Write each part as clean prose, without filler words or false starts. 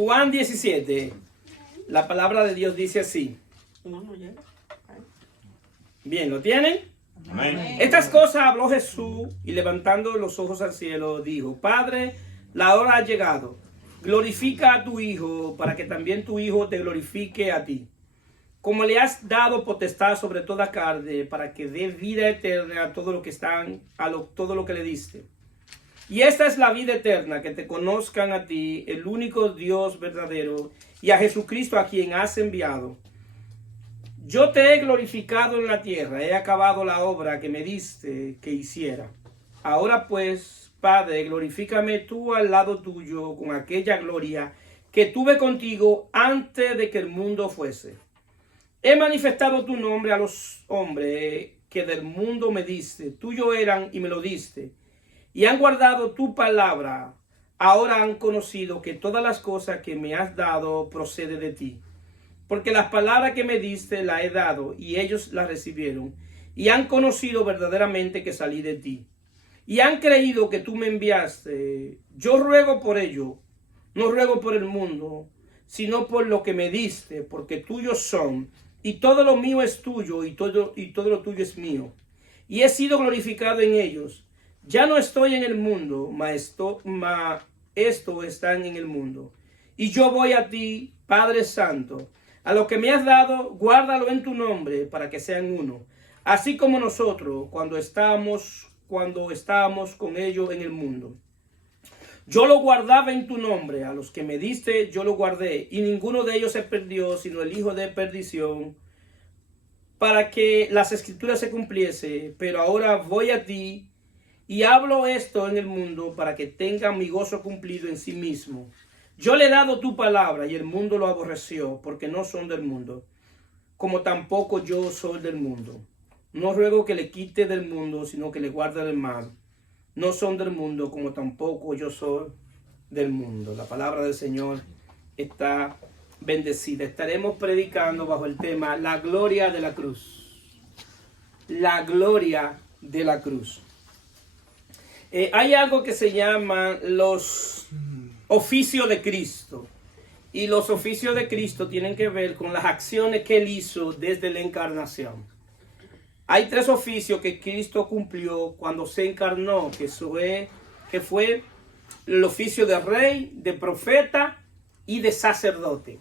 Juan 17, la palabra de Dios dice así. Bien, ¿lo tienen? Amén. Estas cosas habló Jesús y levantando los ojos al cielo dijo: Padre, la hora ha llegado. Glorifica a tu Hijo para que también tu Hijo te glorifique a ti. Como le has dado potestad sobre toda carne para que dé vida eterna a todo lo que todo lo que le diste. Y esta es la vida eterna, que te conozcan a ti, el único Dios verdadero, y a Jesucristo a quien has enviado. Yo te he glorificado en la tierra, he acabado la obra que me diste que hiciera. Ahora pues, Padre, glorifícame tú al lado tuyo con aquella gloria que tuve contigo antes de que el mundo fuese. He manifestado tu nombre a los hombres que del mundo me diste, tuyo eran y me lo diste. Y han guardado tu palabra. Ahora han conocido que todas las cosas que me has dado procede de ti. Porque las palabras que me diste las he dado, y ellos las recibieron. Y han conocido verdaderamente que salí de ti. Y han creído que tú me enviaste. Yo ruego por ello, no ruego por el mundo, sino por lo que me diste, porque tuyos son. Y todo lo mío es tuyo, y todo lo tuyo es mío. Y he sido glorificado en ellos. Ya no estoy en el mundo, mas esto están en el mundo. Y yo voy a ti, Padre Santo. A lo que me has dado, guárdalo en tu nombre, para que sean uno. Así como nosotros, cuando estábamos con ellos en el mundo. Yo lo guardaba en tu nombre. A los que me diste, yo lo guardé. Y ninguno de ellos se perdió, sino el hijo de perdición, para que las escrituras se cumpliese. Pero ahora voy a ti, y hablo esto en el mundo para que tengan mi gozo cumplido en sí mismo. Yo le he dado tu palabra y el mundo lo aborreció, porque no son del mundo, como tampoco yo soy del mundo. No ruego que le quite del mundo, sino que le guarde del mal. No son del mundo, como tampoco yo soy del mundo. La palabra del Señor está bendecida. Estaremos predicando bajo el tema la gloria de la cruz. La gloria de la cruz. Hay algo que se llama los oficios de Cristo. Y los oficios de Cristo tienen que ver con las acciones que Él hizo desde la encarnación. Hay 3 oficios que Cristo cumplió cuando se encarnó, que fue el oficio de rey, de profeta y de sacerdote.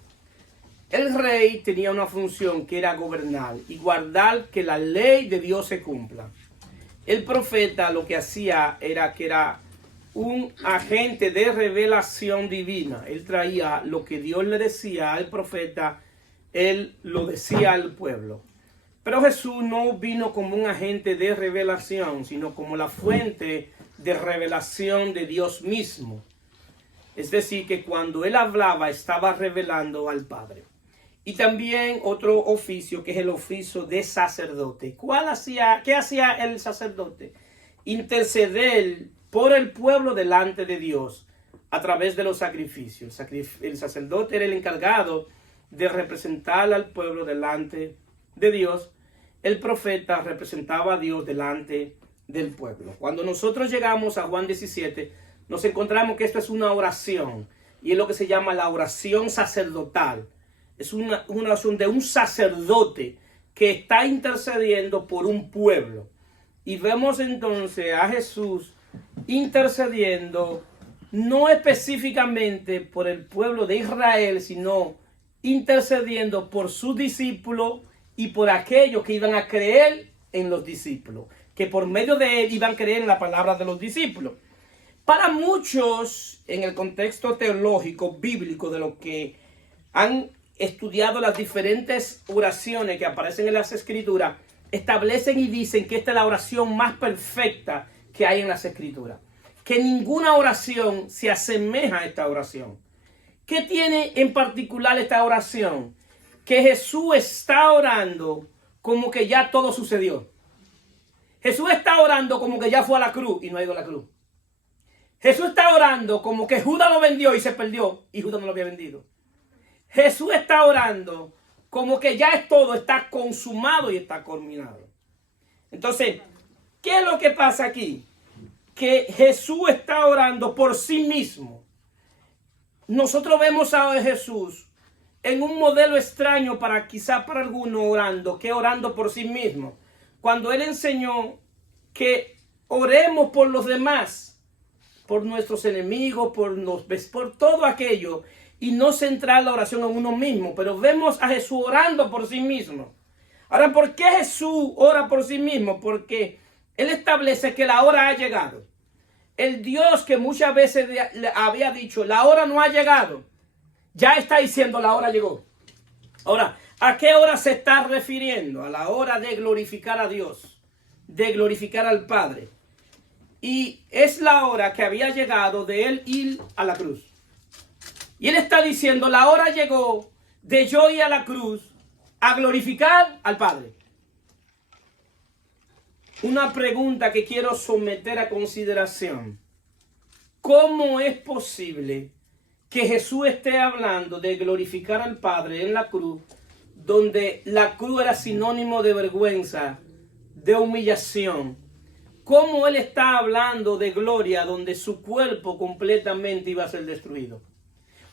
El rey tenía una función que era gobernar y guardar que la ley de Dios se cumpla. El profeta lo que hacía era que era un agente de revelación divina. Él traía lo que Dios le decía al profeta, él lo decía al pueblo. Pero Jesús no vino como un agente de revelación, sino como la fuente de revelación de Dios mismo. Es decir, que cuando él hablaba, estaba revelando al Padre. Y también otro oficio, que es el oficio de sacerdote. ¿Qué hacía el sacerdote? Interceder por el pueblo delante de Dios a través de los sacrificios. El sacerdote era el encargado de representar al pueblo delante de Dios. El profeta representaba a Dios delante del pueblo. Cuando nosotros llegamos a Juan 17, nos encontramos que esto es una oración. Y es lo que se llama la oración sacerdotal. Es una oración de un sacerdote que está intercediendo por un pueblo. Y vemos entonces a Jesús intercediendo no específicamente por el pueblo de Israel, sino intercediendo por sus discípulos y por aquellos que iban a creer en los discípulos, que por medio de él iban a creer en la palabra de los discípulos. Para muchos, en el contexto teológico bíblico de lo que han estudiado las diferentes oraciones que aparecen en las Escrituras, establecen y dicen que esta es la oración más perfecta que hay en las Escrituras. Que ninguna oración se asemeja a esta oración. ¿Qué tiene en particular esta oración? Que Jesús está orando como que ya todo sucedió. Jesús está orando como que ya fue a la cruz y no ha ido a la cruz. Jesús está orando como que Judas lo vendió y se perdió y Judas no lo había vendido. Jesús está orando como que ya todo está consumado y está culminado. Entonces, ¿qué es lo que pasa aquí? Que Jesús está orando por sí mismo. nosotros vemos a Jesús en un modelo extraño quizá para algunos orando por sí mismo. Cuando Él enseñó que oremos por los demás, por nuestros enemigos, por todo aquello, y no centrar la oración en uno mismo. Pero vemos a Jesús orando por sí mismo. Ahora, ¿por qué Jesús ora por sí mismo? Porque Él establece que la hora ha llegado. El Dios que muchas veces había dicho, la hora no ha llegado, ya está diciendo, la hora llegó. Ahora, ¿a qué hora se está refiriendo? A la hora de glorificar a Dios, de glorificar al Padre. Y es la hora que había llegado de Él ir a la cruz. Y Él está diciendo, la hora llegó de yo ir a la cruz a glorificar al Padre. Una pregunta que quiero someter a consideración. ¿Cómo es posible que Jesús esté hablando de glorificar al Padre en la cruz, donde la cruz era sinónimo de vergüenza, de humillación? ¿Cómo Él está hablando de gloria donde su cuerpo completamente iba a ser destruido?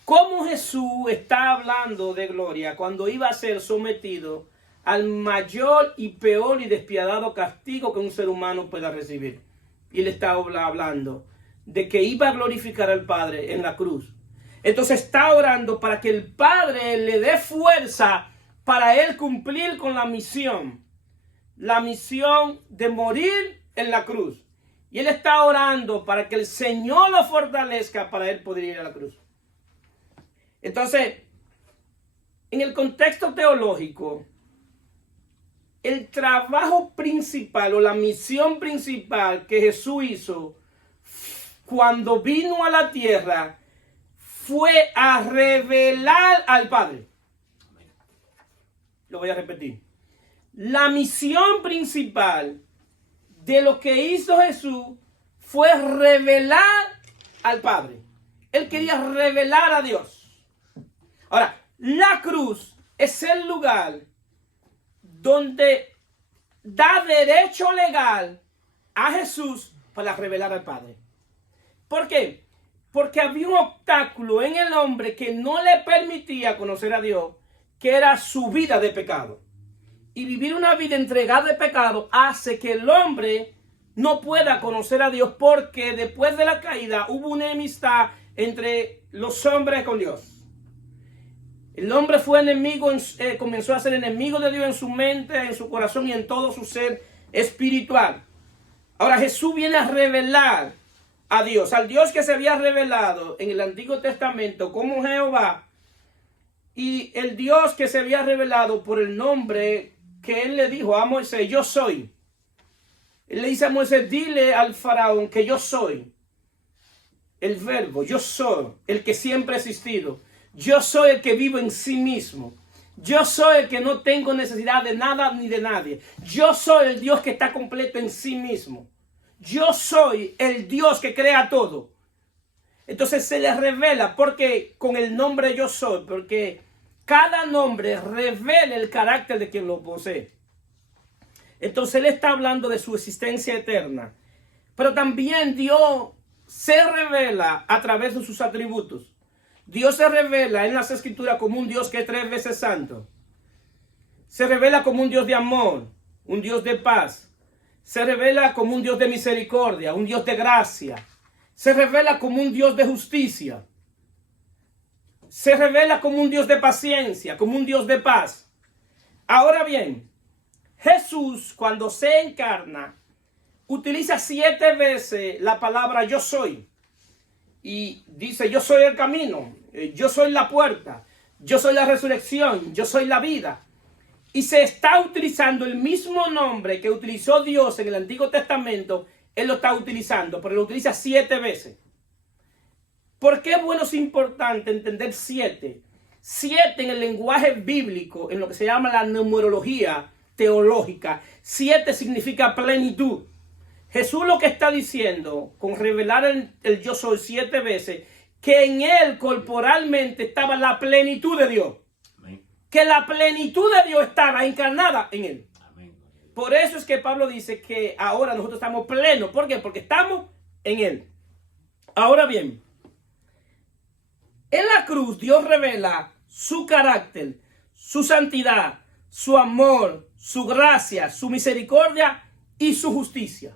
¿Cómo Jesús está hablando de gloria cuando iba a ser sometido al mayor y peor y despiadado castigo que un ser humano pueda recibir? Y Él está hablando de que iba a glorificar al Padre en la cruz. Entonces está orando para que el Padre le dé fuerza para Él cumplir con la misión de morir en la cruz. Y Él está orando para que el Señor lo fortalezca para Él poder ir a la cruz. Entonces, en el contexto teológico, el trabajo principal o la misión principal que Jesús hizo cuando vino a la tierra fue a revelar al Padre. Lo voy a repetir. La misión principal de lo que hizo Jesús fue revelar al Padre. Él quería revelar a Dios. Ahora, la cruz es el lugar donde da derecho legal a Jesús para revelar al Padre. ¿Por qué? Porque había un obstáculo en el hombre que no le permitía conocer a Dios, que era su vida de pecado. Y vivir una vida entregada de pecado hace que el hombre no pueda conocer a Dios, porque después de la caída hubo una enemistad entre los hombres con Dios. El hombre fue enemigo, comenzó a ser enemigo de Dios en su mente, en su corazón y en todo su ser espiritual. Ahora Jesús viene a revelar a Dios, al Dios que se había revelado en el Antiguo Testamento como Jehová, y el Dios que se había revelado por el nombre que Él le dijo a Moisés, yo soy. Él le dice a Moisés, dile al faraón que yo soy el verbo, yo soy el que siempre ha existido. Yo soy el que vivo en sí mismo. Yo soy el que no tengo necesidad de nada ni de nadie. Yo soy el Dios que está completo en sí mismo. Yo soy el Dios que crea todo. Entonces se le revela, porque con el nombre yo soy, porque cada nombre revela el carácter de quien lo posee. Entonces Él está hablando de su existencia eterna. Pero también Dios se revela a través de sus atributos. Dios se revela en las Escrituras como un Dios que es 3 veces santo. Se revela como un Dios de amor, un Dios de paz. Se revela como un Dios de misericordia, un Dios de gracia. Se revela como un Dios de justicia. Se revela como un Dios de paciencia, como un Dios de paz. Ahora bien, Jesús, cuando se encarna, utiliza 7 veces la palabra yo soy. Y dice, yo soy el camino, yo soy la puerta, yo soy la resurrección, yo soy la vida. Y se está utilizando el mismo nombre que utilizó Dios en el Antiguo Testamento. Él lo está utilizando, pero lo utiliza 7 veces. ¿Por qué es importante entender 7? 7 en el lenguaje bíblico, en lo que se llama la numerología teológica, 7 significa plenitud. Jesús lo que está diciendo con revelar el yo soy 7 veces, que en Él corporalmente estaba la plenitud de Dios. Amén. Que la plenitud de Dios estaba encarnada en Él. Amén. Por eso es que Pablo dice que ahora nosotros estamos plenos. ¿Por qué? Porque estamos en Él. Ahora bien, En la cruz Dios revela su carácter, su santidad, su amor, su gracia, su misericordia y su justicia.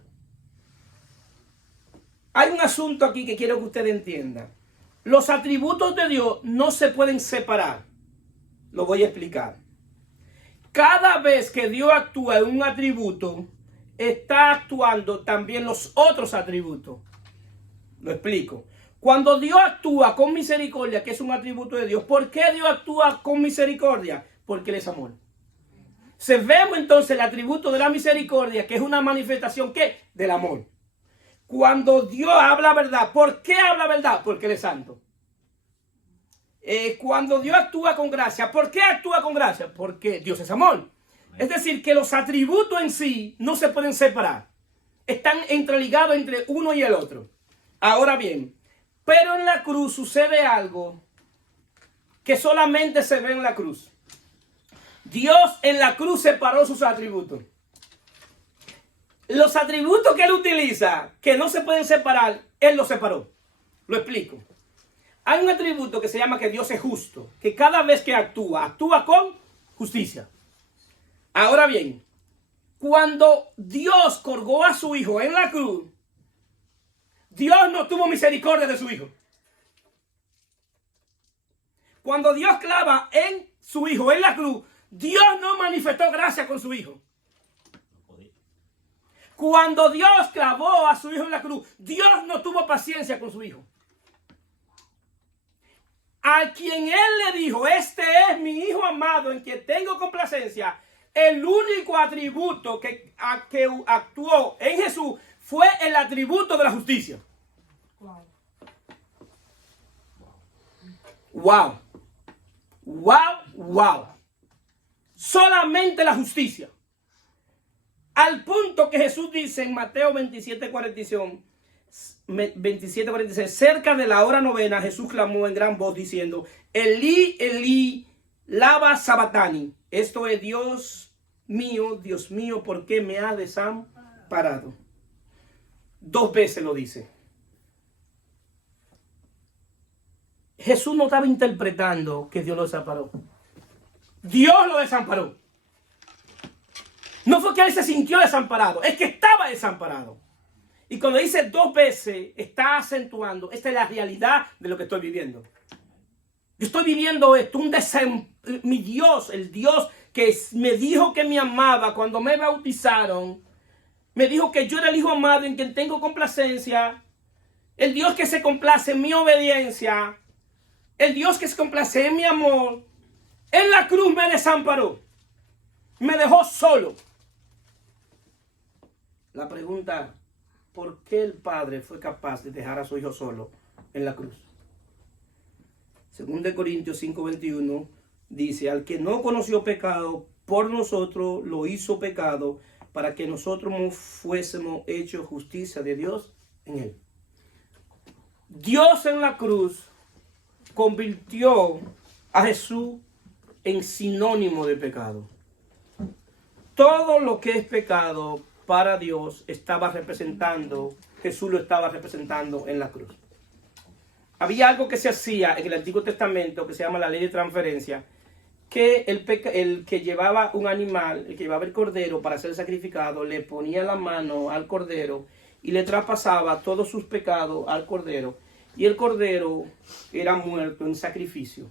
Hay un asunto aquí que quiero que usted entienda. Los atributos de Dios no se pueden separar. Lo voy a explicar. Cada vez que Dios actúa en un atributo, está actuando también los otros atributos. Lo explico. Cuando Dios actúa con misericordia, que es un atributo de Dios, ¿por qué Dios actúa con misericordia? Porque Él es amor. Se vemos entonces el atributo de la misericordia, que es una manifestación, ¿qué? Del amor. Cuando Dios habla verdad, ¿por qué habla verdad? Porque Él es santo. Cuando Dios actúa con gracia, ¿por qué actúa con gracia? Porque Dios es amor. Es decir, que los atributos en sí no se pueden separar. Están entreligados entre uno y el otro. Ahora bien, pero en la cruz sucede algo que solamente se ve en la cruz. Dios en la cruz separó sus atributos. Los atributos que Él utiliza, que no se pueden separar, Él los separó. Lo explico. Hay un atributo que se llama que Dios es justo, que cada vez que actúa, actúa con justicia. Ahora bien, cuando Dios colgó a su Hijo en la cruz, Dios no tuvo misericordia de su Hijo. Cuando Dios clava en su Hijo en la cruz, Dios no manifestó gracia con su Hijo. Cuando Dios clavó a su Hijo en la cruz, Dios no tuvo paciencia con su Hijo. A quien Él le dijo, este es mi Hijo amado en quien tengo complacencia, el único atributo que actuó en Jesús fue el atributo de la justicia. Wow. Wow, wow. Solamente la justicia. Al punto que Jesús dice en Mateo 27:46, cerca de la hora novena, Jesús clamó en gran voz diciendo, Elí, Elí, lama sabactani. Esto es, Dios mío, ¿por qué me has desamparado? 2 veces lo dice. Jesús no estaba interpretando que Dios lo desamparó. Dios lo desamparó. No fue que Él se sintió desamparado, es que estaba desamparado. Y cuando dice 2 veces, está acentuando, esta es la realidad de lo que estoy viviendo. Yo estoy viviendo esto, mi Dios, el Dios que me dijo que me amaba cuando me bautizaron, me dijo que yo era el Hijo amado en quien tengo complacencia, el Dios que se complace en mi obediencia, el Dios que se complace en mi amor, en la cruz me desamparó, me dejó solo. La pregunta, ¿por qué el Padre fue capaz de dejar a su Hijo solo en la cruz? 2 Corintios 5:21 dice, al que no conoció pecado, por nosotros lo hizo pecado, para que nosotros fuésemos hechos justicia de Dios en él. Dios en la cruz convirtió a Jesús en sinónimo de pecado. Todo lo que es pecado para Dios Jesús lo estaba representando en la cruz. Había algo que se hacía en el Antiguo Testamento que se llama la ley de transferencia, que el que llevaba un animal, el que llevaba el cordero para ser sacrificado, le ponía la mano al cordero y le traspasaba todos sus pecados al cordero. Y el cordero era muerto en sacrificio.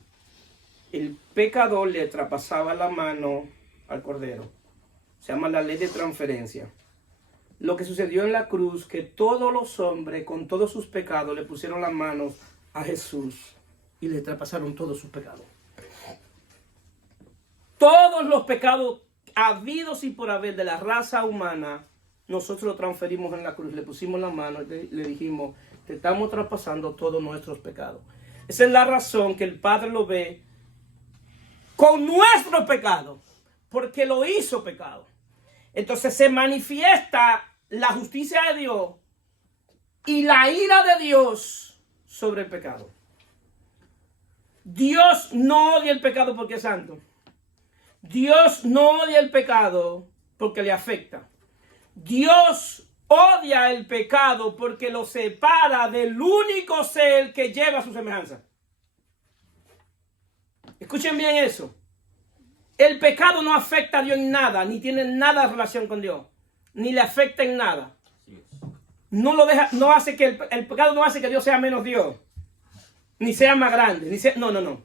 El pecador le traspasaba la mano al cordero. Se llama la ley de transferencia. Lo que sucedió en la cruz, que todos los hombres con todos sus pecados le pusieron las manos a Jesús y le traspasaron todos sus pecados. Todos los pecados habidos y por haber de la raza humana, nosotros lo transferimos en la cruz, le pusimos la mano y le dijimos, te estamos traspasando todos nuestros pecados. Esa es la razón que el Padre lo ve con nuestro pecado, porque lo hizo pecado. Entonces se manifiesta la justicia de Dios y la ira de Dios sobre el pecado. Dios no odia el pecado porque es santo. Dios no odia el pecado porque le afecta. Dios odia el pecado porque lo separa del único ser que lleva su semejanza. Escuchen bien eso. El pecado no afecta a Dios en nada, ni tiene nada de relación con Dios, ni le afecta en nada. No lo deja, no hace que el pecado no hace que Dios sea menos Dios, ni sea más grande, no.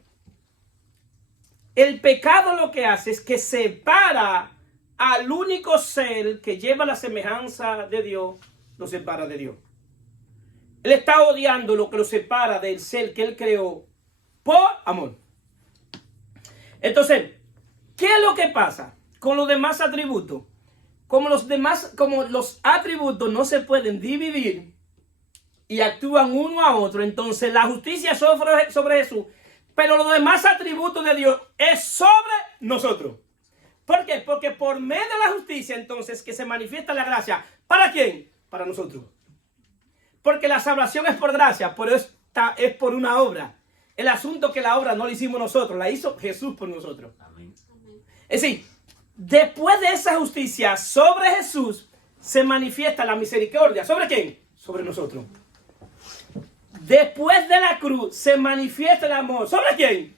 El pecado lo que hace es que separa al único ser que lleva la semejanza de Dios, lo separa de Dios. Él está odiando lo que lo separa del ser que él creó por amor. Entonces, ¿qué es lo que pasa con los demás atributos? Como los atributos no se pueden dividir y actúan uno a otro, entonces la justicia es sobre Jesús, pero los demás atributos de Dios es sobre nosotros. ¿Por qué? Porque por medio de la justicia, entonces, que se manifiesta la gracia. ¿Para quién? Para nosotros. Porque la salvación es por gracia, pero es por una obra. El asunto es que la obra no la hicimos nosotros, la hizo Jesús por nosotros. Amén. Es decir, después de esa justicia sobre Jesús, se manifiesta la misericordia. ¿Sobre quién? Sobre nosotros. Después de la cruz, se manifiesta el amor. ¿Sobre quién?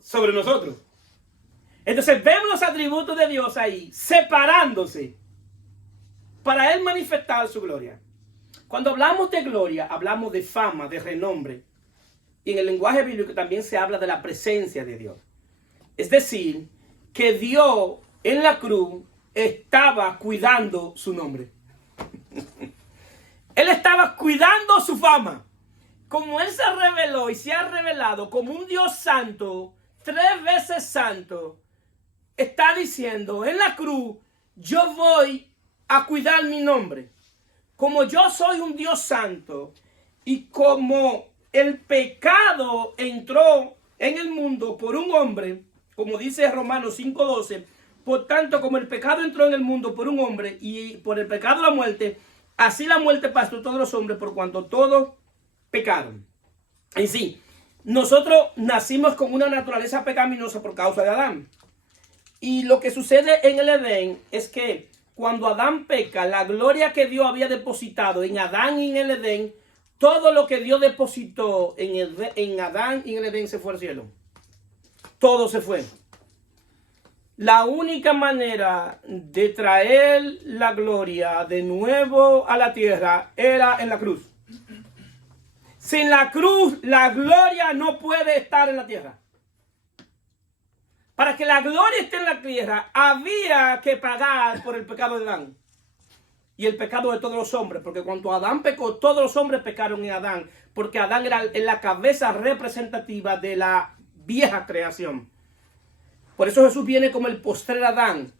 Sobre nosotros. Entonces vemos los atributos de Dios ahí, separándose, para Él manifestar su gloria. Cuando hablamos de gloria, hablamos de fama, de renombre. Y en el lenguaje bíblico también se habla de la presencia de Dios. Es decir, que Dios en la cruz estaba cuidando su nombre. Él estaba cuidando su fama. Como Él se reveló y se ha revelado como un Dios santo, 3 veces santo, está diciendo en la cruz, yo voy a cuidar mi nombre. Como yo soy un Dios santo y como el pecado entró en el mundo por un hombre, como dice Romanos 5:12, por tanto como el pecado entró en el mundo por un hombre y por el pecado la muerte, así la muerte pasó a todos los hombres por cuanto todos pecaron. En sí, nosotros nacimos con una naturaleza pecaminosa por causa de Adán. Y lo que sucede en el Edén es que cuando Adán peca, la gloria que Dios había depositado en Adán y en el Edén, todo lo que Dios depositó en Adán y en el Edén se fue al cielo. Todo se fue. La única manera de traer la gloria de nuevo a la tierra era en la cruz. Sin la cruz, la gloria no puede estar en la tierra. Para que la gloria esté en la tierra, había que pagar por el pecado de Adán. Y el pecado de todos los hombres. Porque cuando Adán pecó, todos los hombres pecaron en Adán. Porque Adán era la cabeza representativa de la vieja creación. Por eso Jesús viene como el postrer Adán.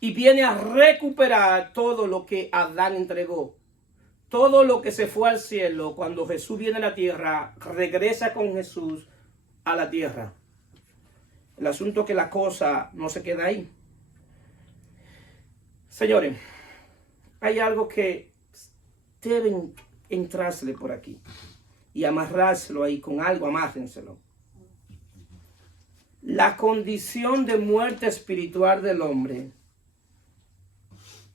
Y viene a recuperar todo lo que Adán entregó. Todo lo que se fue al cielo, cuando Jesús viene a la tierra, regresa con Jesús a la tierra. El asunto es que la cosa no se queda ahí. Señores, hay algo que deben entrársele por aquí y amarrárselo ahí con algo, amárrenselo. La condición de muerte espiritual del hombre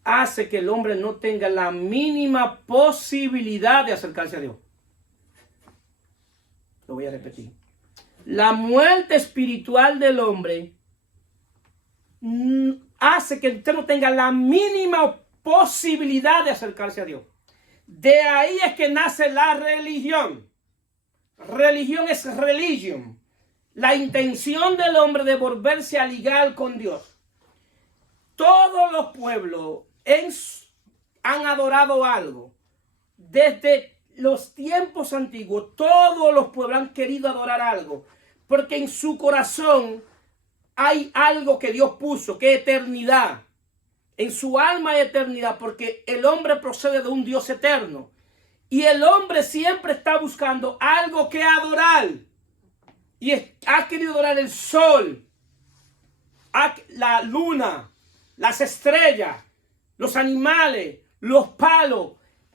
hace que el hombre no tenga la mínima posibilidad de acercarse a Dios. Lo voy a repetir. La muerte espiritual del hombre hace que usted no tenga la mínima posibilidad de acercarse a Dios. De ahí es que nace la religión. Religión es religion. La intención del hombre de volverse a ligar con Dios. Todos los pueblos han adorado algo. Desde los tiempos antiguos, todos los pueblos han querido adorar algo. Porque en su corazón hay algo que Dios puso, que es eternidad. En su alma hay eternidad, porque el hombre procede de un Dios eterno. Y el hombre siempre está buscando algo que adorar. Y ha querido adorar el sol, la luna, las estrellas, los animales, los palos.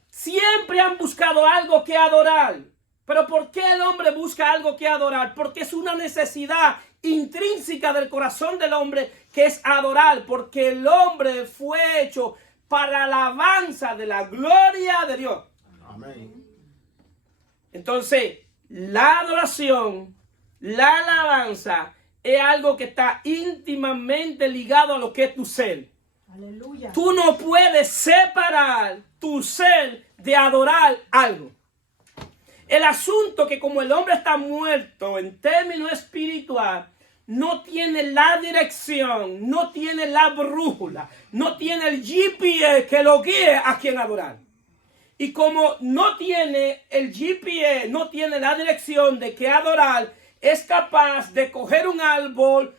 Siempre han buscado algo que adorar. Pero ¿por qué el hombre busca algo que adorar? Porque es una necesidad intrínseca del corazón del hombre que es adorar. Porque el hombre fue hecho para la alabanza de la gloria de Dios. Amén. Entonces, la adoración, la alabanza es algo que está íntimamente ligado a lo que es tu ser. Aleluya. Tú no puedes separar tu ser de adorar algo. El asunto que como el hombre está muerto en términos espiritual, no tiene la dirección, no tiene la brújula, no tiene el GPS que lo guíe a quien adorar. Y como no tiene el GPS, no tiene la dirección de qué adorar, es capaz de coger un árbol,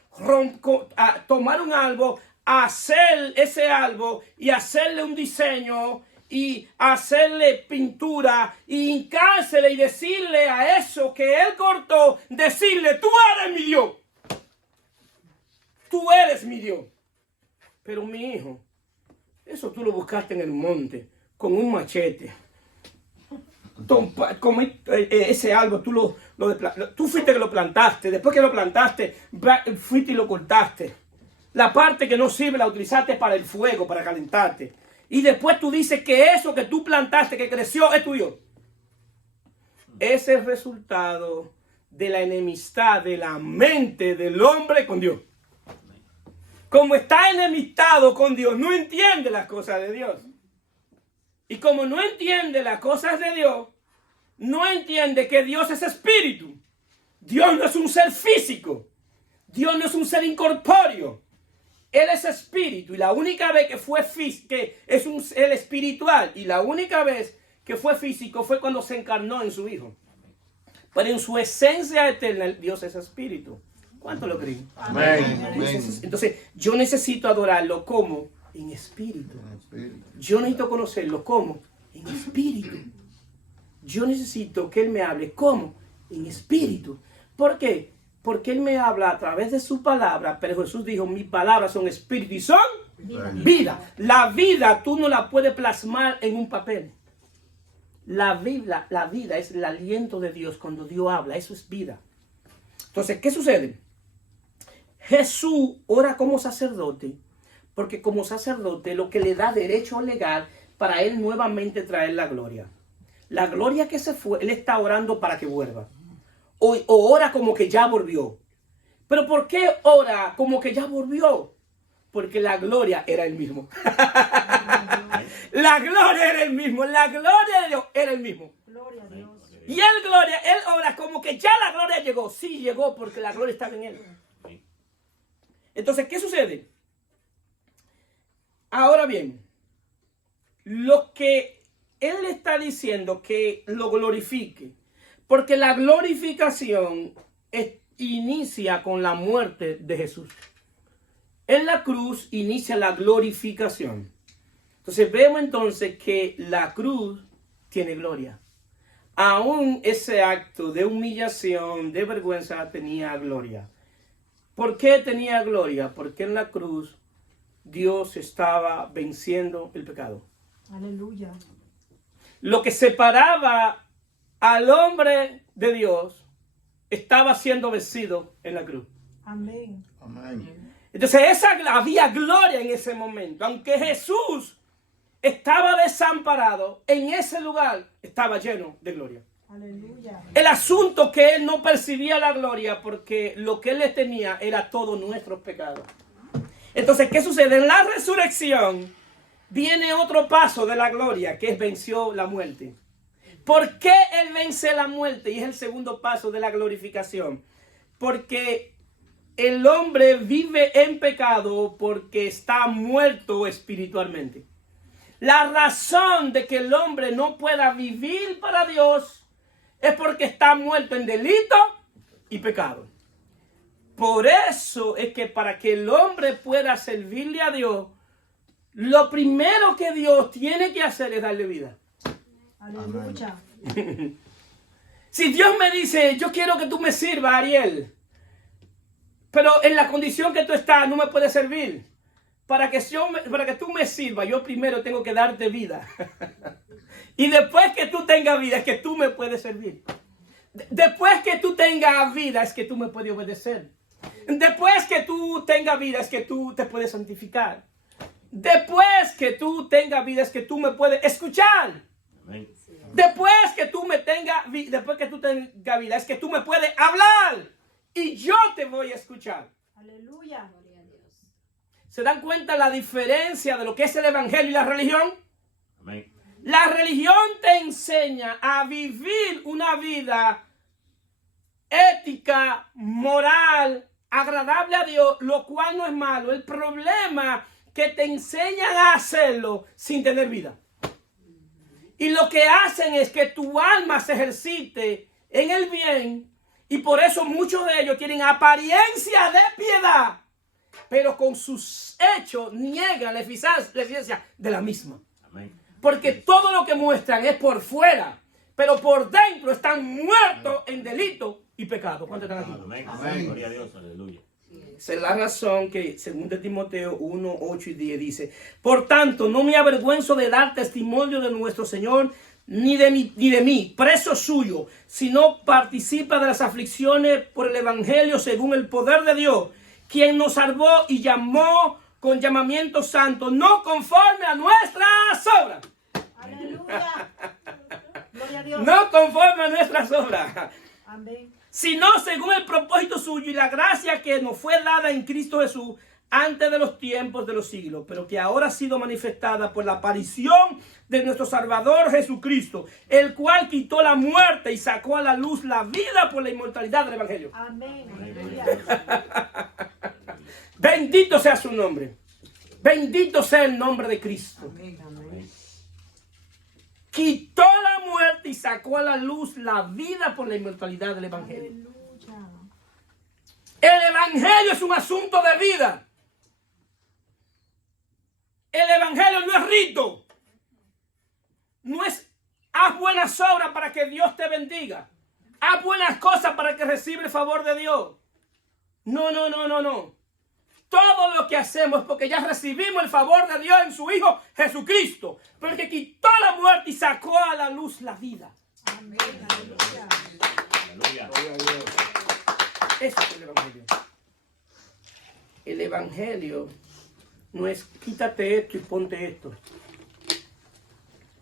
tomar un árbol, hacer ese árbol y hacerle un diseño y hacerle pintura y hincársele y decirle a eso que él cortó, decirle, tú eres mi Dios. Tú eres mi Dios. Pero mi hijo, eso tú lo buscaste en el monte con un machete. Ese árbol tú fuiste que lo plantaste. Después que lo plantaste, fuiste y lo cortaste. La parte que no sirve la utilizaste para el fuego, para calentarte. Y después tú dices que eso que tú plantaste, que creció, es tuyo. Ese es el resultado de la enemistad de la mente del hombre con Dios. Como está enemistado con Dios, no entiende las cosas de Dios. Y como no entiende las cosas de Dios, no entiende que Dios es espíritu. Dios no es un ser físico. Dios no es un ser incorpóreo. Él es espíritu. Y la única vez que fue físico, que es un ser espiritual, y la única vez que fue físico fue cuando se encarnó en su Hijo. Pero en su esencia eterna, Dios es espíritu. ¿Cuánto lo creen? Amén. Entonces, yo necesito adorarlo como en espíritu. Yo necesito conocerlo como en espíritu. Yo necesito que Él me hable como en espíritu. ¿Por qué? Porque Él me habla a través de su palabra, pero Jesús dijo, mis palabras son espíritu y son vida. La vida tú no la puedes plasmar en un papel. La vida es el aliento de Dios cuando Dios habla, eso es vida. Entonces, ¿qué sucede? Jesús ora como sacerdote, porque como sacerdote lo que le da derecho legal para Él nuevamente traer la gloria. La gloria que se fue, Él está orando para que vuelva. O ora como que ya volvió. ¿Pero por qué ora como que ya volvió? Porque la gloria era el mismo. La gloria era el mismo. La gloria de Dios era el mismo. Gloria a Dios. Y Él ora como que ya la gloria llegó. Sí llegó porque la gloria estaba en Él. Entonces, ¿qué sucede? Ahora bien, lo que Él le está diciendo que lo glorifique. Porque la glorificación inicia con la muerte de Jesús. En la cruz inicia la glorificación. Entonces vemos entonces que la cruz tiene gloria. Aún ese acto de humillación, de vergüenza, tenía gloria. ¿Por qué tenía gloria? Porque en la cruz Dios estaba venciendo el pecado. Aleluya. Lo que separaba al hombre de Dios estaba siendo vencido en la cruz. Amén. Amén. Entonces había gloria en ese momento. Aunque Jesús estaba desamparado, en ese lugar estaba lleno de gloria. Aleluya. El asunto que Él no percibía la gloria porque lo que Él le tenía era todos nuestros pecados. Entonces, ¿qué sucede? En la resurrección viene otro paso de la gloria, que es venció la muerte. ¿Por qué Él vence la muerte? Y es el segundo paso de la glorificación. Porque el hombre vive en pecado porque está muerto espiritualmente. La razón de que el hombre no pueda vivir para Dios es porque está muerto en delito y pecado. Por eso es que para que el hombre pueda servirle a Dios, lo primero que Dios tiene que hacer es darle vida. Aleluya. Si Dios me dice, yo quiero que tú me sirvas, Ariel, pero en la condición que tú estás no me puedes servir. Para que tú me sirvas, yo primero tengo que darte vida. Y después que tú tengas vida, es que tú me puedes servir. Después que tú tengas vida, es que tú me puedes obedecer. Después que tú tengas vida, es que tú te puedes santificar. Después que tú tengas vida, es que tú me puedes escuchar. Amén. Después que tú tengas vida, es que tú me puedes hablar. y yo te voy a escuchar. Aleluya. ¿Se dan cuenta la diferencia de lo que es el evangelio y la religión? Amén. La religión te enseña a vivir una vida ética, moral, agradable a Dios, lo cual no es malo. El problema es que te enseñan a hacerlo sin tener vida. Y lo que hacen es que tu alma se ejercite en el bien, y por eso muchos de ellos tienen apariencia de piedad, pero con sus hechos niegan la eficiencia de la misma. Amén. Porque todo lo que muestran es por fuera, pero por dentro están muertos en delito y pecado. ¿Cuántos están aquí? Amén. Amén. Gloria a Dios. Aleluya. Esa es la razón que, según de Timoteo 1, 8 y 10 dice: por tanto, no me avergüenzo de dar testimonio de nuestro Señor, ni de mí, preso suyo, sino participa de las aflicciones por el evangelio según el poder de Dios, quien nos salvó y llamó con llamamiento santo, no conforme a nuestras obras. Aleluya. Gloria a Dios. No conforme a nuestras obras, Amén. sino según el propósito suyo y la gracia que nos fue dada en Cristo Jesús antes de los tiempos de los siglos, pero que ahora ha sido manifestada por la aparición de nuestro Salvador Jesucristo, el cual quitó la muerte y sacó a la luz la vida por la inmortalidad del Evangelio. Amén. Gloria a Aleluya. Dios. Bendito sea su nombre. Bendito sea el nombre de Cristo. Amén. Quitó la muerte y sacó a la luz la vida por la inmortalidad del Evangelio. Aleluya. El Evangelio es un asunto de vida. El Evangelio no es rito. No es haz buenas obras para que Dios te bendiga. Haz buenas cosas para que reciba el favor de Dios. No. Todo lo que hacemos es porque ya recibimos el favor de Dios en su Hijo Jesucristo. Porque quitó la muerte y sacó a la luz la vida. Amén. Aleluya. Aleluya. Eso es el Evangelio. El Evangelio no es quítate esto y ponte esto.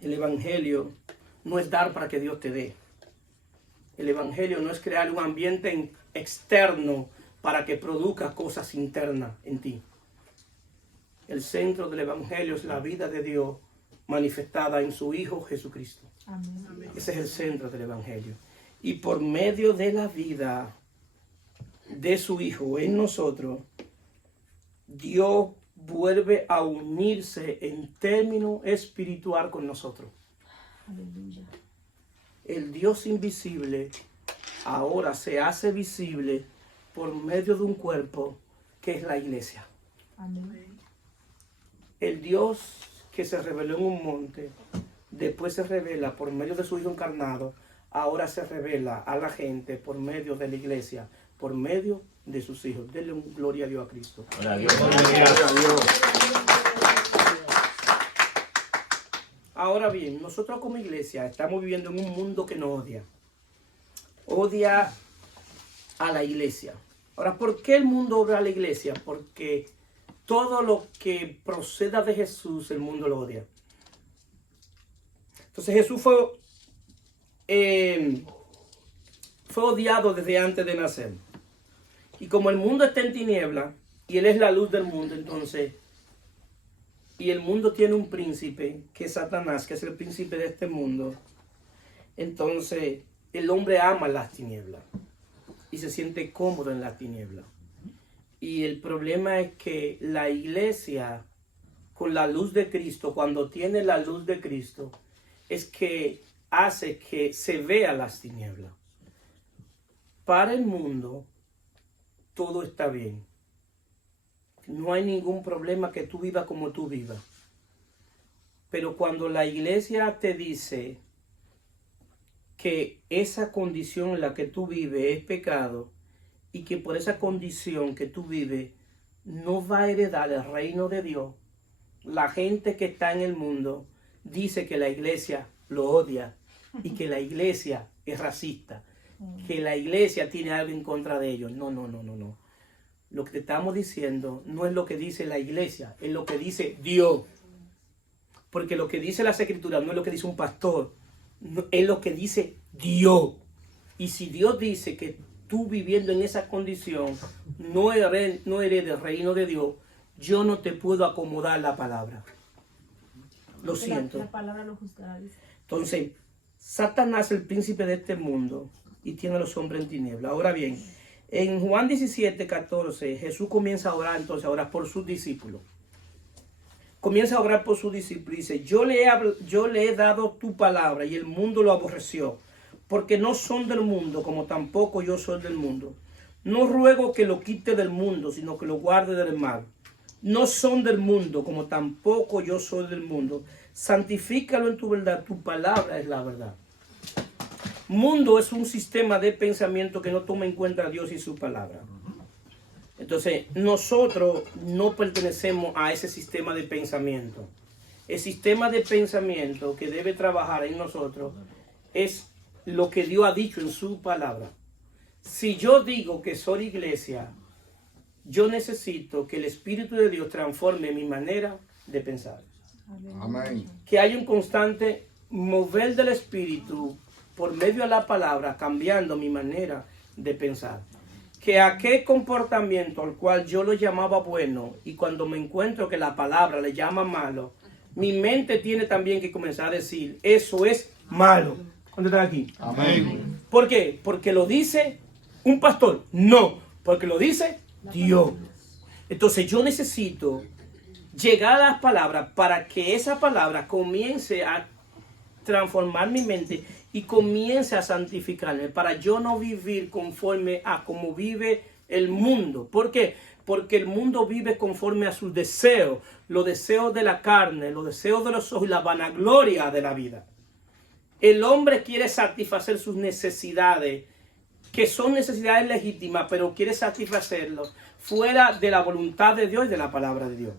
El Evangelio no es dar para que Dios te dé. El Evangelio no es crear un ambiente externo para que produzca cosas internas en ti. El centro del Evangelio es la vida de Dios manifestada en su Hijo Jesucristo. Amén. Ese es el centro del Evangelio. Y por medio de la vida de su Hijo en nosotros, Dios vuelve a unirse en término espiritual con nosotros. Aleluya. El Dios invisible ahora se hace visible por medio de un cuerpo que es la iglesia. Amén. El Dios que se reveló en un monte, después se revela por medio de su Hijo encarnado, ahora se revela a la gente por medio de la iglesia, por medio de sus hijos. Denle un gloria a Dios a Cristo. Gloria a Dios. Gloria a Dios. Ahora bien, nosotros como iglesia estamos viviendo en un mundo que nos odia. Odia a la iglesia. Ahora, ¿por qué el mundo odia a la iglesia? Porque todo lo que proceda de Jesús, el mundo lo odia. Entonces Jesús fue odiado desde antes de nacer. Y como el mundo está en tiniebla y Él es la luz del mundo, entonces, y el mundo tiene un príncipe, que es Satanás, que es el príncipe de este mundo, entonces el hombre ama las tinieblas y se siente cómodo en las tinieblas. Y el problema es que la iglesia, con la luz de Cristo, cuando tiene la luz de Cristo, es que hace que se vea las tinieblas. Para el mundo, todo está bien. No hay ningún problema que tú vivas como tú vivas. Pero cuando la iglesia te dice que esa condición en la que tú vives es pecado y que por esa condición que tú vives no va a heredar el reino de Dios, la gente que está en el mundo dice que la iglesia lo odia y que la iglesia es racista, que la iglesia tiene algo en contra de ellos. No. Lo que te estamos diciendo no es lo que dice la iglesia, es lo que dice Dios. Porque lo que dice las escrituras no es lo que dice un pastor, no, es lo que dice Dios. Y si Dios dice que tú viviendo en esa condición, no eres del reino de Dios, yo no te puedo acomodar la palabra. Lo siento. La palabra lo juzgará, dice. Entonces, Satanás es el príncipe de este mundo y tiene a los hombres en tiniebla. Ahora bien, en Juan 17:14, Jesús comienza a orar entonces ahora por sus discípulos. Comienza a orar por sus discípulos y dice, yo le he dado tu palabra y el mundo lo aborreció, porque no son del mundo como tampoco yo soy del mundo. No ruego que lo quite del mundo, sino que lo guarde del mal. No son del mundo como tampoco yo soy del mundo. Santifícalo en tu verdad, tu palabra es la verdad. Mundo es un sistema de pensamiento que no toma en cuenta a Dios y su palabra. Entonces, nosotros no pertenecemos a ese sistema de pensamiento. El sistema de pensamiento que debe trabajar en nosotros es lo que Dios ha dicho en su palabra. Si yo digo que soy iglesia, yo necesito que el Espíritu de Dios transforme mi manera de pensar. Amén. Que haya un constante mover del Espíritu por medio de la palabra, cambiando mi manera de pensar. Que aquel comportamiento al cual yo lo llamaba bueno, y cuando me encuentro que la palabra le llama malo, mi mente tiene también que comenzar a decir, eso es malo. ¿Cuántos están aquí? Amén. ¿Por qué? ¿Porque lo dice un pastor? No, porque lo dice Dios. Entonces yo necesito llegar a las palabras para que esa palabra comience a transformar mi mente y comience a santificarme, para yo no vivir conforme a como vive el mundo. ¿Por qué? Porque el mundo vive conforme a sus deseos, los deseos de la carne, los deseos de los ojos y la vanagloria de la vida. El hombre quiere satisfacer sus necesidades, que son necesidades legítimas, pero quiere satisfacerlos fuera de la voluntad de Dios y de la palabra de Dios.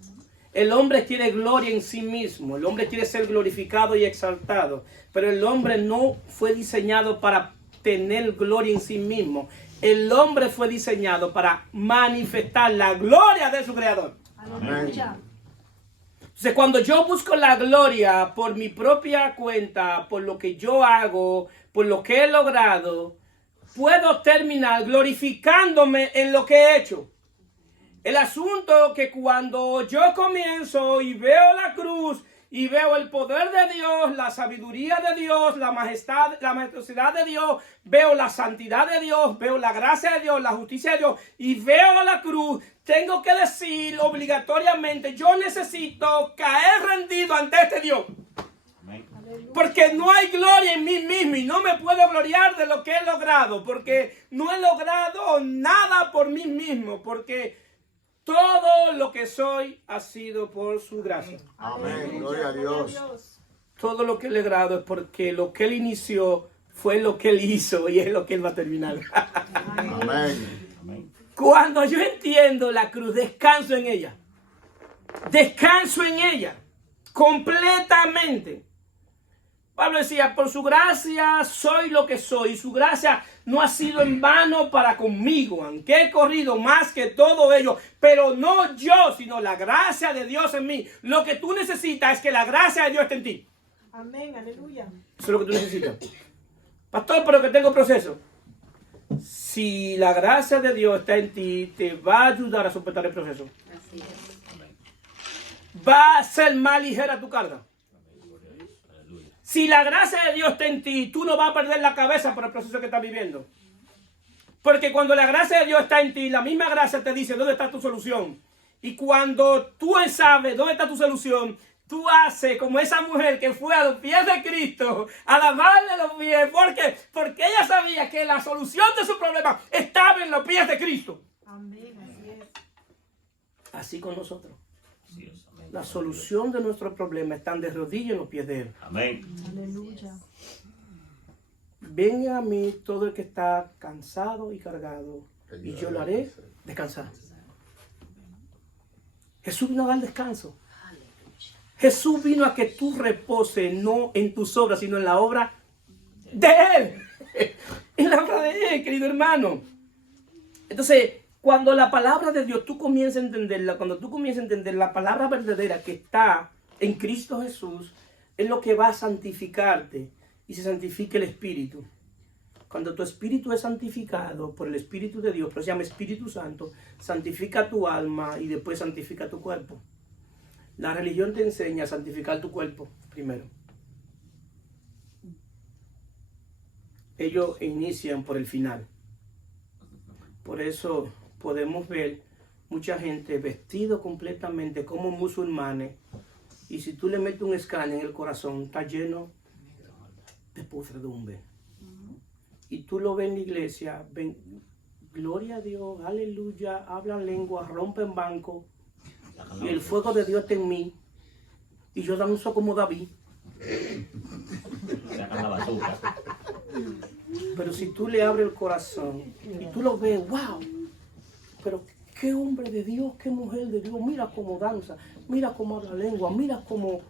El hombre quiere gloria en sí mismo, el hombre quiere ser glorificado y exaltado, pero el hombre no fue diseñado para tener gloria en sí mismo. El hombre fue diseñado para manifestar la gloria de su creador. Aleluya. Entonces, cuando yo busco la gloria por mi propia cuenta, por lo que yo hago, por lo que he logrado, puedo terminar glorificándome en lo que he hecho. El asunto es que cuando yo comienzo y veo la cruz y veo el poder de Dios, la sabiduría de Dios, la majestad, la majestuosidad de Dios, veo la santidad de Dios, veo la gracia de Dios, la justicia de Dios y veo la cruz, tengo que decir obligatoriamente, yo necesito caer rendido ante este Dios. Porque no hay gloria en mí mismo y no me puedo gloriar de lo que he logrado, porque no he logrado nada por mí mismo, porque todo lo que soy ha sido por su gracia. Amén. Gloria a Dios. Todo lo que he logrado es porque lo que él inició fue lo que él hizo y es lo que él va a terminar. Amén. Cuando yo entiendo la cruz, descanso en ella. Descanso en ella completamente. Pablo decía, por su gracia soy lo que soy. Y su gracia no ha sido en vano para conmigo, aunque he corrido más que todo ello. Pero no yo, sino la gracia de Dios en mí. Lo que tú necesitas es que la gracia de Dios esté en ti. Amén, aleluya. Eso es lo que tú necesitas. Pastor, pero que tengo proceso. Si la gracia de Dios está en ti, te va a ayudar a soportar el proceso. Así es. Va a ser más ligera tu carga. Si la gracia de Dios está en ti, tú no vas a perder la cabeza por el proceso que estás viviendo. Porque cuando la gracia de Dios está en ti, la misma gracia te dice dónde está tu solución. Y cuando tú sabes dónde está tu solución, tú haces como esa mujer que fue a los pies de Cristo a lavarle los pies. ¿Por qué? Porque ella sabía que la solución de su problema estaba en los pies de Cristo. Amén, así es. Así con nosotros. Dios, amén. La solución de nuestros problemas están de rodillas en los pies de Él. Amén. Aleluya. Venga a mí todo el que está cansado y cargado, y yo lo haré descansar. Jesús vino a dar descanso. Jesús vino a que tú reposes no en tus obras, sino en la obra de Él. En la obra de Él, querido hermano. Entonces, cuando la palabra de Dios tú comienzas a entenderla, cuando tú comienzas a entender la palabra verdadera que está en Cristo Jesús, es lo que va a santificarte y se santifica el Espíritu. Cuando tu espíritu es santificado por el Espíritu de Dios, pero se llama Espíritu Santo, santifica tu alma y después santifica tu cuerpo. La religión te enseña a santificar tu cuerpo primero. Ellos inician por el final. Por eso podemos ver mucha gente vestido completamente como musulmanes, y si tú le metes un escáner en el corazón, está lleno de podredumbre. Y tú lo ves en la iglesia, ven, gloria a Dios, aleluya, hablan lengua, rompen banco, y el fuego de Dios está en mí, y yo danzo como David. Sacan la bazooka. Pero si tú le abres el corazón y tú lo ves, wow, pero qué hombre de Dios, qué mujer de Dios, mira cómo danza, mira cómo habla lengua, mira cómo...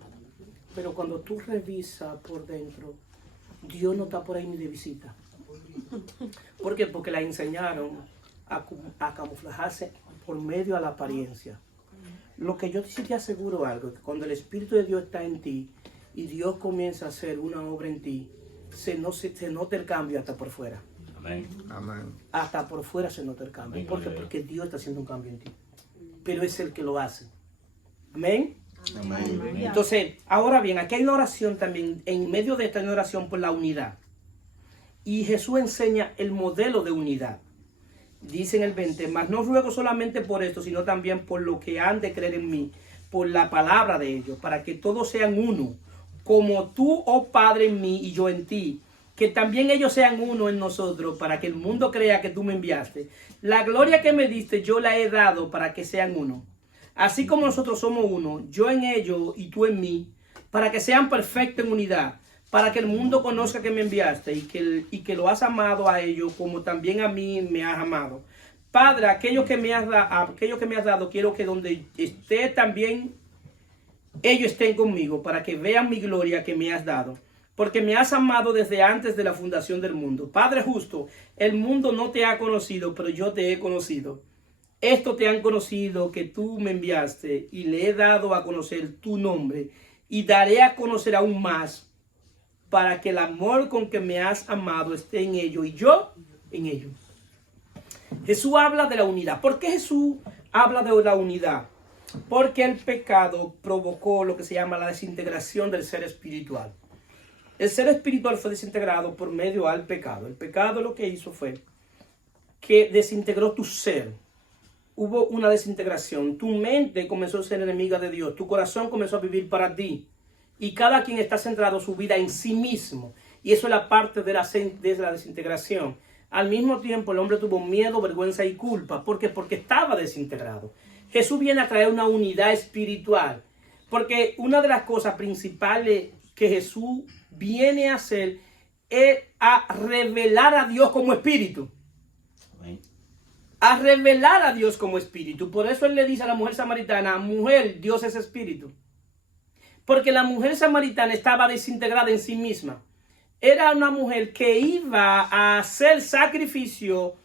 Pero cuando tú revisas por dentro, Dios no está por ahí ni de visita. ¿Por qué? Porque la enseñaron a camuflajarse por medio de la apariencia. Lo que yo sí te aseguro algo, que cuando el Espíritu de Dios está en ti y Dios comienza a hacer una obra en ti, se nota el cambio hasta por fuera. Amén. Amén. Hasta por fuera se nota el cambio. Amén. ¿Por qué? Porque Dios está haciendo un cambio en ti. Pero es el que lo hace. Amén. Amén. Entonces, ahora bien, aquí hay una oración también, en medio de esta hay una oración por la unidad. Y Jesús enseña el modelo de unidad. Dice en el 20, mas no ruego solamente por esto, sino también por lo que han de creer en mí, por la palabra de ellos, para que todos sean uno, como tú, oh Padre, en mí y yo en ti, que también ellos sean uno en nosotros, para que el mundo crea que tú me enviaste. La gloria que me diste yo la he dado para que sean uno. Así como nosotros somos uno, yo en ellos y tú en mí, para que sean perfectos en unidad, para que el mundo conozca que me enviaste y que lo has amado a ellos como también a mí me has amado. Padre, aquellos que me has dado, quiero que donde esté también ellos estén conmigo, para que vean mi gloria que me has dado, porque me has amado desde antes de la fundación del mundo. Padre justo, el mundo no te ha conocido, pero yo te he conocido. Esto te han conocido, que tú me enviaste, y le he dado a conocer tu nombre, y daré a conocer aún más, para que el amor con que me has amado esté en ellos y yo en ellos. Jesús habla de la unidad. ¿Por qué Jesús habla de la unidad? Porque el pecado provocó lo que se llama la desintegración del ser espiritual. El ser espiritual fue desintegrado por medio del pecado. El pecado lo que hizo fue que desintegró tu ser. Hubo una desintegración. Tu mente comenzó a ser enemiga de Dios. Tu corazón comenzó a vivir para ti. Y cada quien está centrado su vida en sí mismo. Y eso es la parte de la desintegración. Al mismo tiempo el hombre tuvo miedo, vergüenza y culpa. ¿Por qué? Porque estaba desintegrado. Jesús viene a traer una unidad espiritual. Porque una de las cosas principales que Jesús viene a hacer es a revelar a Dios como espíritu. Amén. A revelar a Dios como espíritu. Por eso él le dice a la mujer samaritana, mujer, Dios es espíritu. Porque la mujer samaritana estaba desintegrada en sí misma. Era una mujer que iba a hacer sacrificio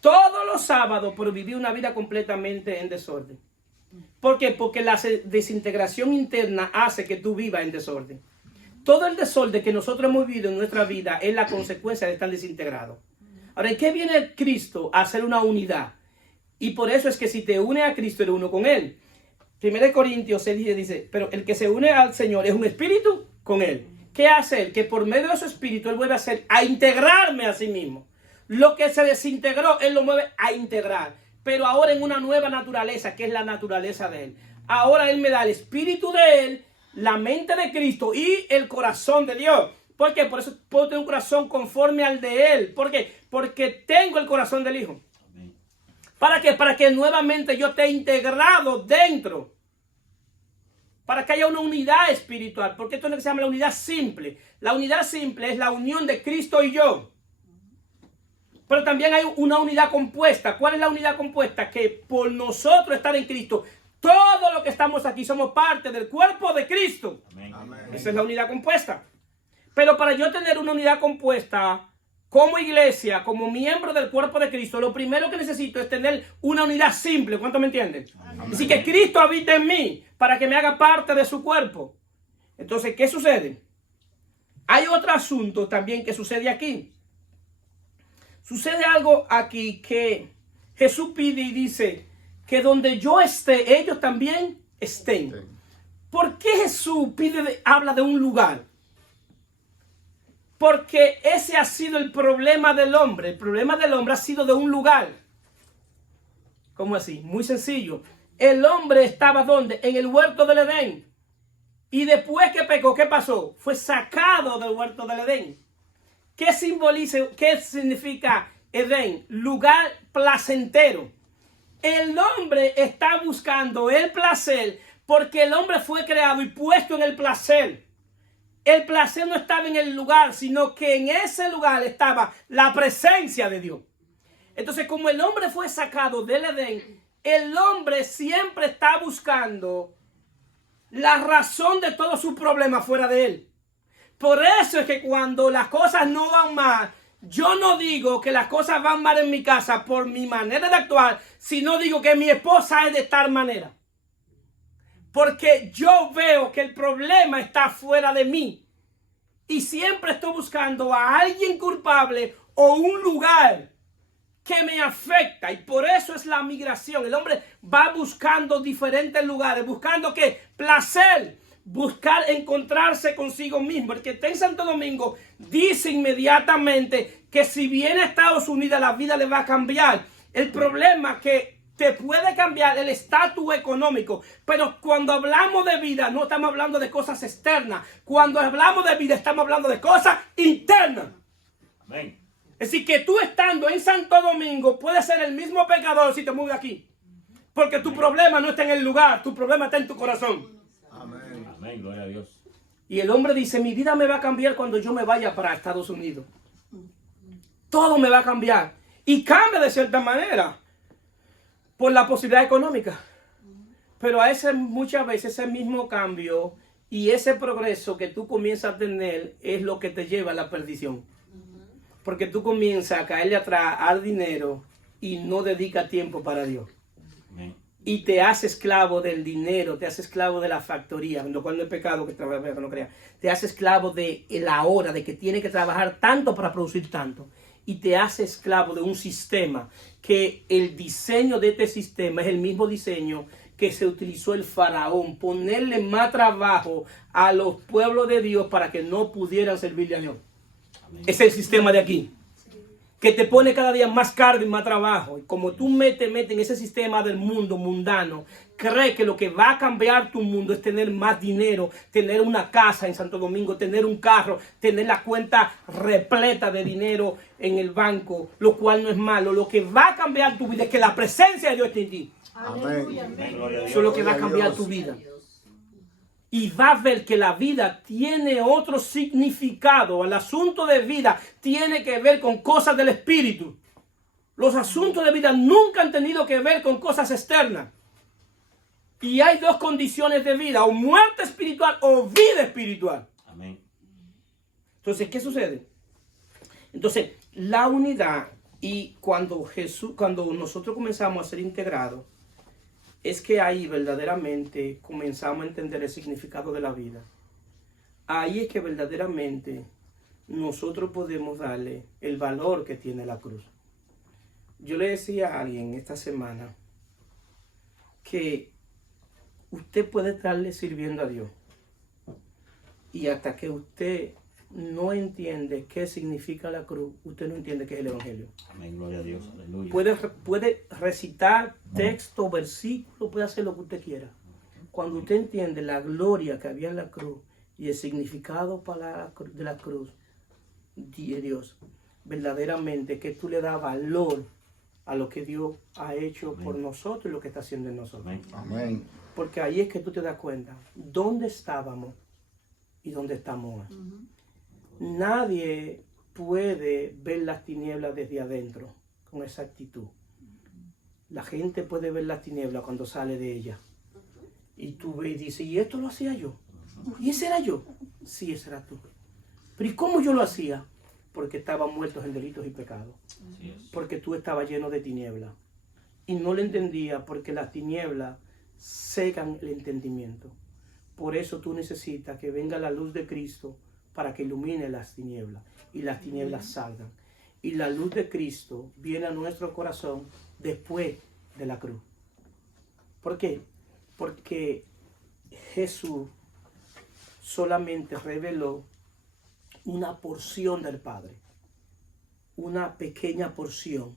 todos los sábados, pero vivía una vida completamente en desorden. ¿Por qué? Porque la desintegración interna hace que tú vivas en desorden. Todo el desorden que nosotros hemos vivido en nuestra vida es la consecuencia de estar desintegrado. Ahora, ¿en qué viene Cristo? A hacer una unidad. Y por eso es que si te unes a Cristo, eres uno con Él. 1 Corintios 6 dice, pero el que se une al Señor es un espíritu con Él. ¿Qué hace Él? Que por medio de su espíritu Él vuelve a integrarme a sí mismo. Lo que se desintegró, Él lo mueve a integrar. Pero ahora en una nueva naturaleza, que es la naturaleza de Él. Ahora Él me da el espíritu de Él, la mente de Cristo y el corazón de Dios. ¿Por qué? Por eso puedo tener un corazón conforme al de Él. ¿Por qué? Porque tengo el corazón del Hijo. ¿Para qué? Para que nuevamente yo esté integrado dentro. Para que haya una unidad espiritual. Porque esto es lo que se llama la unidad simple. La unidad simple es la unión de Cristo y yo. Pero también hay una unidad compuesta. ¿Cuál es la unidad compuesta? Que por nosotros estar en Cristo, todos los que estamos aquí somos parte del cuerpo de Cristo. Amén. Esa es la unidad compuesta. Pero para yo tener una unidad compuesta como iglesia, como miembro del cuerpo de Cristo, lo primero que necesito es tener una unidad simple. ¿Cuánto me entienden? Amén. Así que Cristo habita en mí para que me haga parte de su cuerpo. Entonces, ¿qué sucede? Hay otro asunto también que sucede aquí. sucede algo aquí que Jesús pide y dice que donde yo esté, ellos también estén. Sí. ¿Por qué Jesús habla de un lugar? Porque ese ha sido el problema del hombre. El problema del hombre ha sido de un lugar. ¿Cómo así? Muy sencillo. El hombre estaba ¿dónde? En el huerto del Edén. Y después que pecó, ¿qué pasó? Fue sacado del huerto del Edén. ¿Qué simboliza, qué significa Edén? Lugar placentero. El hombre está buscando el placer porque el hombre fue creado y puesto en el placer. El placer no estaba en el lugar, sino que en ese lugar estaba la presencia de Dios. Entonces, como el hombre fue sacado del Edén, el hombre siempre está buscando la razón de todos sus problemas fuera de él. Por eso es que cuando las cosas no van mal, yo no digo que las cosas van mal en mi casa por mi manera de actuar, sino digo que mi esposa es de tal manera. Porque yo veo que el problema está fuera de mí. Y siempre estoy buscando a alguien culpable o un lugar que me afecta. Y por eso es la migración. El hombre va buscando diferentes lugares. ¿Buscando qué? Placer. Buscar encontrarse consigo mismo. El que está en Santo Domingo dice inmediatamente que si viene a Estados Unidos la vida le va a cambiar. El problema es que te puede cambiar el estatus económico, pero cuando hablamos de vida no estamos hablando de cosas externas. Cuando hablamos de vida estamos hablando de cosas internas. Amén. Es decir, que tú estando en Santo Domingo puedes ser el mismo pecador si te mudas aquí. Porque tu problema no está en el lugar, tu problema está en tu corazón. Amén. Amén, gloria a Dios. Y el hombre dice, mi vida me va a cambiar cuando yo me vaya para Estados Unidos. Todo me va a cambiar. Y cambia de cierta manera por la posibilidad económica. Pero a ese muchas veces ese mismo cambio y ese progreso que tú comienzas a tener es lo que te lleva a la perdición. Porque tú comienzas a caerle atrás al dinero y no dedicas tiempo para Dios. Amén. Y te haces esclavo del dinero, te haces esclavo de la factoría, lo cual no es pecado que trabaje, que no crea. Te haces esclavo de la hora, de que tiene que trabajar tanto para producir tanto. Y te hace esclavo de un sistema que el diseño de este sistema es el mismo diseño que se utilizó el faraón, ponerle más trabajo a los pueblos de Dios para que no pudieran servirle a Dios. Amén. Es el sistema de aquí, que te pone cada día más carga y más trabajo. Y como tú metes en ese sistema del mundo mundano, cree que lo que va a cambiar tu mundo es tener más dinero, tener una casa en Santo Domingo, tener un carro, tener la cuenta repleta de dinero en el banco, lo cual no es malo. Lo que va a cambiar tu vida es que la presencia de Dios esté en ti. Aleluya. Amén, gloria a Dios. Eso es lo que va a cambiar tu vida. Y va a ver que la vida tiene otro significado. El asunto de vida tiene que ver con cosas del espíritu. Los asuntos de vida nunca han tenido que ver con cosas externas. Y hay dos condiciones de vida, o muerte espiritual o vida espiritual. Amén. Entonces, ¿qué sucede? Entonces, la unidad y cuando nosotros comenzamos a ser integrados, es que ahí verdaderamente comenzamos a entender el significado de la vida. Ahí es que verdaderamente nosotros podemos darle el valor que tiene la cruz. Yo le decía a alguien esta semana que usted puede estarle sirviendo a Dios y hasta que usted no entiende qué significa la cruz, usted no entiende qué es el evangelio. Amén, gloria a Dios. Aleluya. Puede recitar texto, versículo, puede hacer lo que usted quiera. Cuando usted entiende la gloria que había en la cruz y el significado de la cruz de Dios, verdaderamente que tú le das valor a lo que Dios ha hecho por nosotros y lo que está haciendo en nosotros. Amén. Amén. Porque ahí es que tú te das cuenta dónde estábamos y dónde estamos hoy. Nadie puede ver las tinieblas desde adentro con esa actitud. La gente puede ver las tinieblas cuando sale de ella. Y tú ves y dices, ¿y esto lo hacía yo? ¿Y ese era yo? Sí, ese era tú. Pero ¿y cómo yo lo hacía? Porque estaban muertos en delitos y pecados. Así es. Porque tú estabas lleno de tinieblas. Y no lo entendía porque las tinieblas cegan el entendimiento. Por eso tú necesitas que venga la luz de Cristo para que ilumine las tinieblas y las tinieblas salgan. Y la luz de Cristo viene a nuestro corazón después de la cruz. ¿Por qué? Porque Jesús solamente reveló una porción del Padre, una pequeña porción,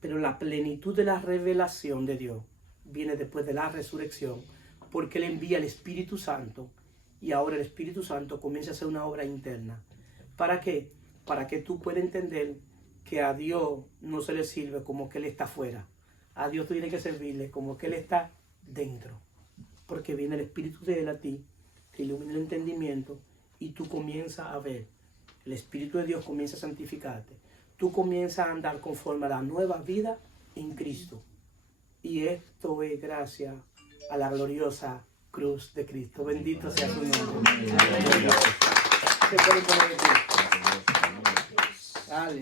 pero la plenitud de la revelación de Dios viene después de la resurrección, porque Él envía el Espíritu Santo y ahora el Espíritu Santo comienza a hacer una obra interna. ¿Para qué? Para que tú puedas entender que a Dios no se le sirve como que Él está afuera. A Dios tú tienes que servirle como que Él está dentro, porque viene el Espíritu de Él a ti, te ilumina el entendimiento y tú comienzas a ver. El Espíritu de Dios comienza a santificarte. Tú comienzas a andar conforme a la nueva vida en Cristo. Y esto es gracias a la gloriosa cruz de Cristo. Bendito sea su nombre. Se puede poner de pie. Aleluya.